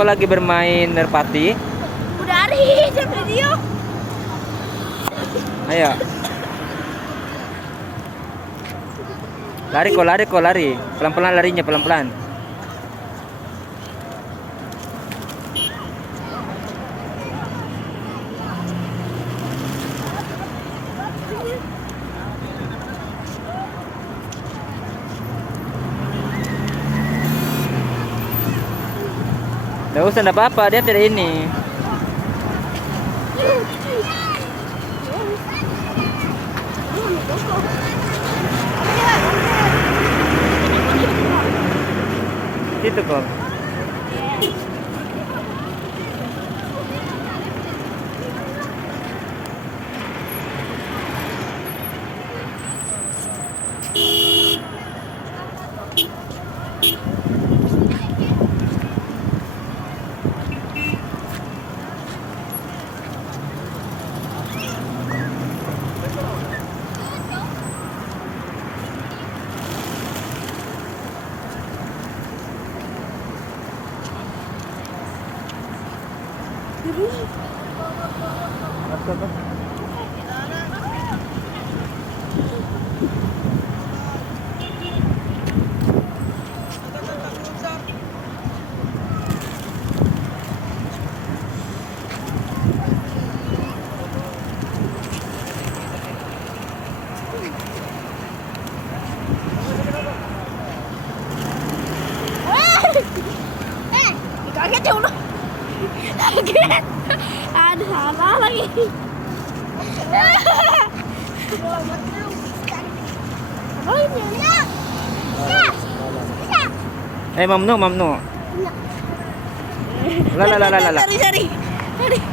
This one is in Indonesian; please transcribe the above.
kau lagi bermain merpati? Udah hari jam video. Ayo. Lari kok lari. Pelan-pelan larinya, pelan-pelan. Nggak usah, nggak apa-apa, dia tidak ini. Situ kok. Kaget ya Allah. Kaget. Ada salah lagi. Apa ini? Mamnu. La. Sorry.